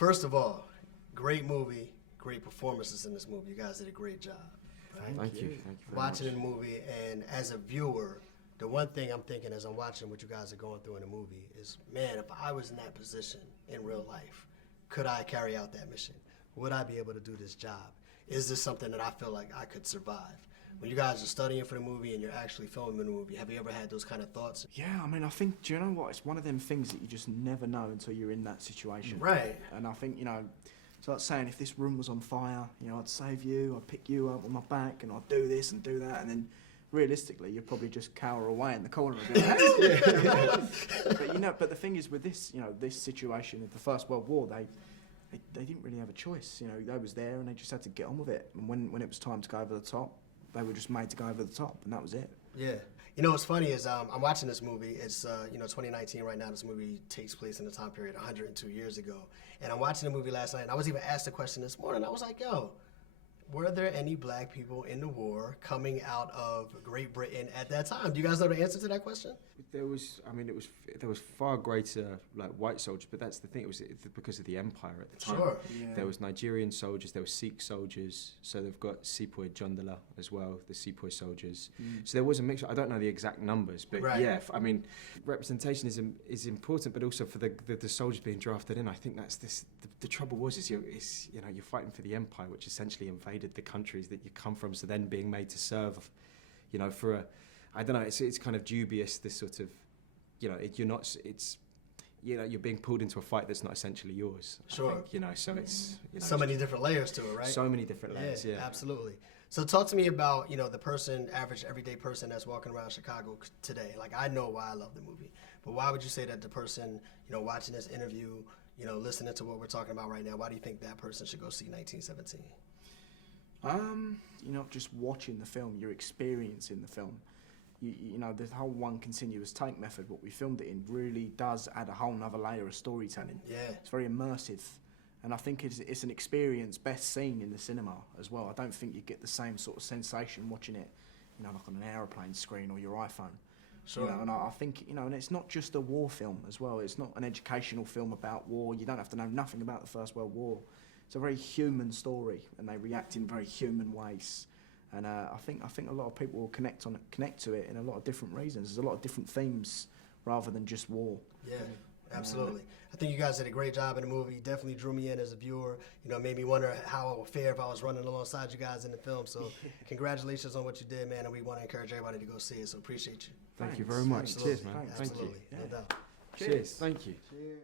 First of all, great movie, great performances in this movie. You guys did a great job. Right? Thank you. Thank you very Watching much. the movie, and as a viewer, the one thing I'm thinking as I'm watching what you guys are going through in the movie is, man, if I was in that position in real life, could I carry out that mission? Would I be able to do this job? Is this something that I feel like I could survive? When you guys are studying for the movie and you're actually filming the movie, have you ever had those kind of thoughts? Yeah, I mean, I think, do you know what? It's one of them things that you just never know until you're in that situation. Right. And I think, you know, it's like saying if this room was on fire, you know, I'd save you, I'd pick you up on my back, and I'd do this and do that, and then realistically, you'd probably just cower away in the corner and be like, but, you know, but the thing is with this, you know, this situation of the First World War, they didn't really have a choice. You know, they was there and they just had to get on with it. And when it was time to go over the top, they were just made to go over the top, and that was it. Yeah. You know what's funny is I'm watching this movie. It's 2019 right now. This movie takes place in the time period 102 years ago. And I'm watching the movie last night, and I was even asked a question this morning. I was like, yo, were there any black people in the war coming out of Great Britain at that time? Do you guys know the answer to that question? There was far greater like white soldiers, but that's the thing. It was because of the empire at the time. Sure. Yeah. There was Nigerian soldiers, there were Sikh soldiers, so they've got Sepoy Jondala as well, the Sepoy soldiers. So there was a mixture. I don't know the exact numbers, but Right. yeah, I mean, representation is important, but also for the soldiers being drafted in. I think that's the trouble was you're fighting for the empire, which essentially invaded the countries that you come from. So then being made to serve, you know, for a, I don't know, it's kind of dubious. This sort of, you know, you're being pulled into a fight that's not essentially yours. Sure. I think, you know, so it's So many different layers to it, right? so many different layers. Yeah. Absolutely. So talk to me about, the person, average everyday person that's walking around Chicago today. Like, I know why I love the movie, but why would you say that the person, watching this interview, listening to what we're talking about right now, why do you think that person should go see 1917? Just watching the film, you're experiencing the film. You know, the whole one continuous take method, what we filmed it in, really does add a whole nother layer of storytelling. Yeah. It's very immersive. And I think it's an experience best seen in the cinema as well. I don't think you get the same sort of sensation watching it, like on an aeroplane screen or your iPhone. Sure. And I think, and it's not just a war film as well. It's not an educational film about war. You don't have to know nothing about the First World War. It's a very human story, and they react in very human ways. And I think a lot of people will connect to it in a lot of different reasons. There's a lot of different themes rather than just war. Yeah, absolutely. I think you guys did a great job in the movie. Definitely drew me in as a viewer. Made me wonder how it would fare if I was running alongside you guys in the film. So congratulations on what you did, man, and we want to encourage everybody to go see it. So appreciate you. Thank you very much. Absolutely. Cheers, man. Absolutely. Thank you. No doubt. Cheers. Thank you. Cheers.